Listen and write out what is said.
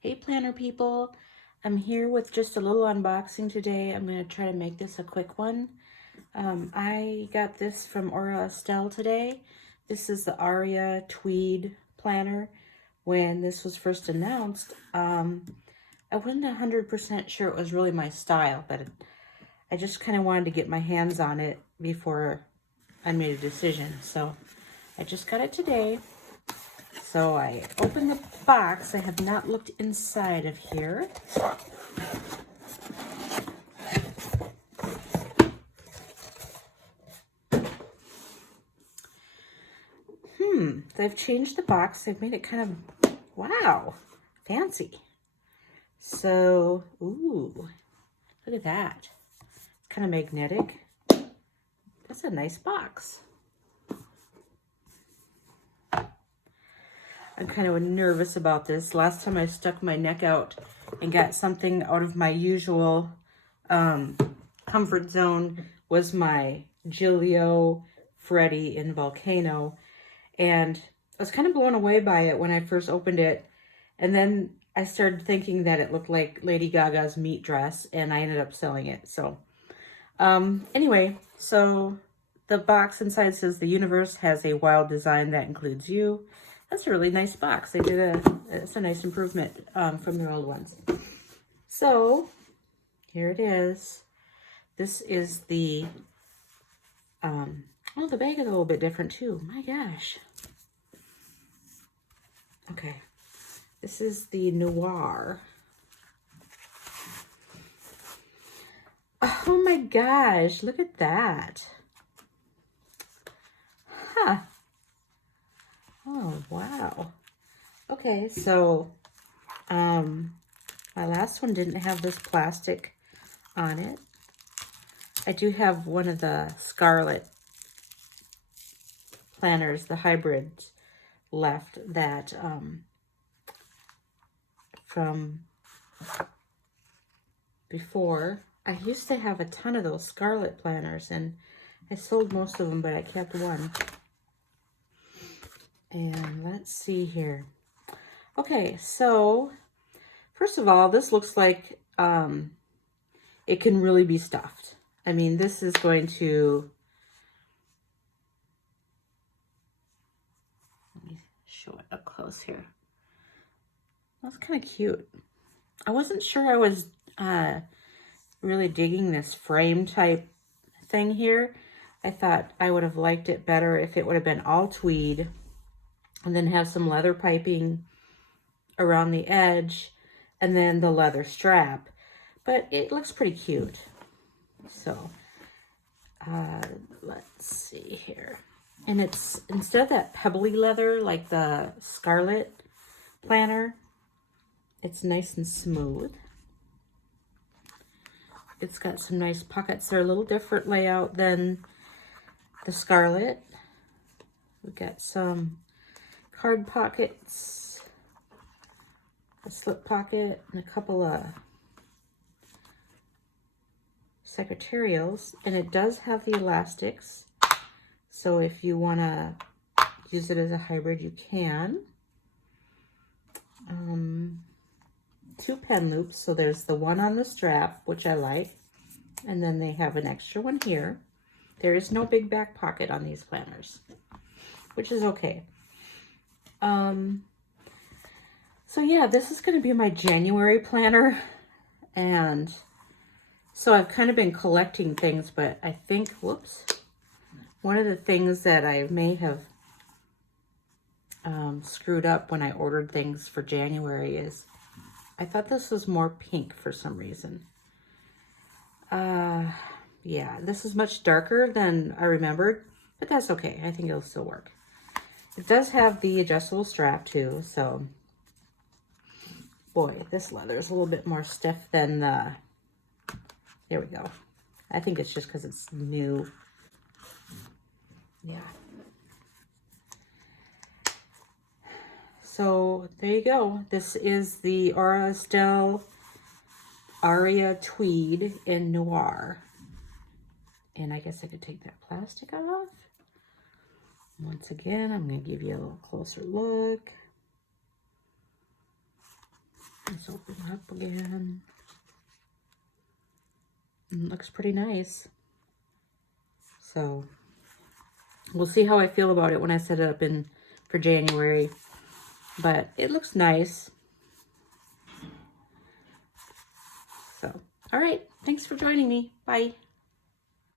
Hey planner people, I'm here with just a little unboxing today. I'm going to try to make this a quick one. I got this from Aura Estelle today. This is the Aria Tweed planner. When this was first announced, I wasn't 100% sure it was really my style, but I just kind of wanted to get my hands on it before I made a decision. So I just got it today. So I opened the box. I have not looked inside of here. They've changed the box. They've made it kind of, wow, fancy. So, ooh, look at that. It's kind of magnetic. That's a nice box. I'm kind of nervous about this. Last time I stuck my neck out and got something out of my usual comfort zone was my Gilio Freddy in Volcano. And I was kind of blown away by it when I first opened it. And then I started thinking that it looked like Lady Gaga's meat dress, and I ended up selling it. So anyway, so the box inside says the universe has a wild design that includes you. That's a really nice box. They did it's a nice improvement from their old ones. So here it is. This is the, oh, the bag is a little bit different too. My gosh. Okay. This is the Noir. Oh my gosh, look at that. Huh. Oh, wow. Okay, so my last one didn't have this plastic on it. I do have one of the Scarlet planners, the hybrids, left that from before. I used to have a ton of those Scarlet planners, and I sold most of them, but I kept one. And let's see here. Okay, so first of all, this looks like it can really be stuffed. I mean, this is going to, let me show it up close here. That's kind of cute. I wasn't sure I was really digging this frame type thing here. I thought I would have liked it better if it would have been all tweed and then have some leather piping around the edge and then the leather strap. But it looks pretty cute. So let's see here. And it's, instead of that pebbly leather like the Scarlet planner, it's nice and smooth. It's got some nice pockets. They're a little different layout than the Scarlet. We've got some card pockets, a slip pocket, and a couple of secretarials. And it does have the elastics. So if you want to use it as a hybrid, you can. 2 pen loops. So there's the one on the strap, which I like. And then they have an extra one here. There is no big back pocket on these planners, which is okay. So yeah, this is going to be my January planner. And so I've kind of been collecting things, but I think, whoops, one of the things that I may have screwed up when I ordered things for January is I thought this was more pink for some reason. Yeah, this is much darker than I remembered, but that's okay. I think it'll still work. It does have the adjustable strap too, so boy, this leather is a little bit more stiff than the, there we go. I think it's just because it's new. Yeah. So there you go. This is the Aura Estelle Aria Tweed in Noir. And I guess I could take that plastic off. Once again, I'm going to give you a little closer look. Let's open it up again. It looks pretty nice. So we'll see how I feel about it when I set it up for January. But it looks nice. So, all right. Thanks for joining me. Bye.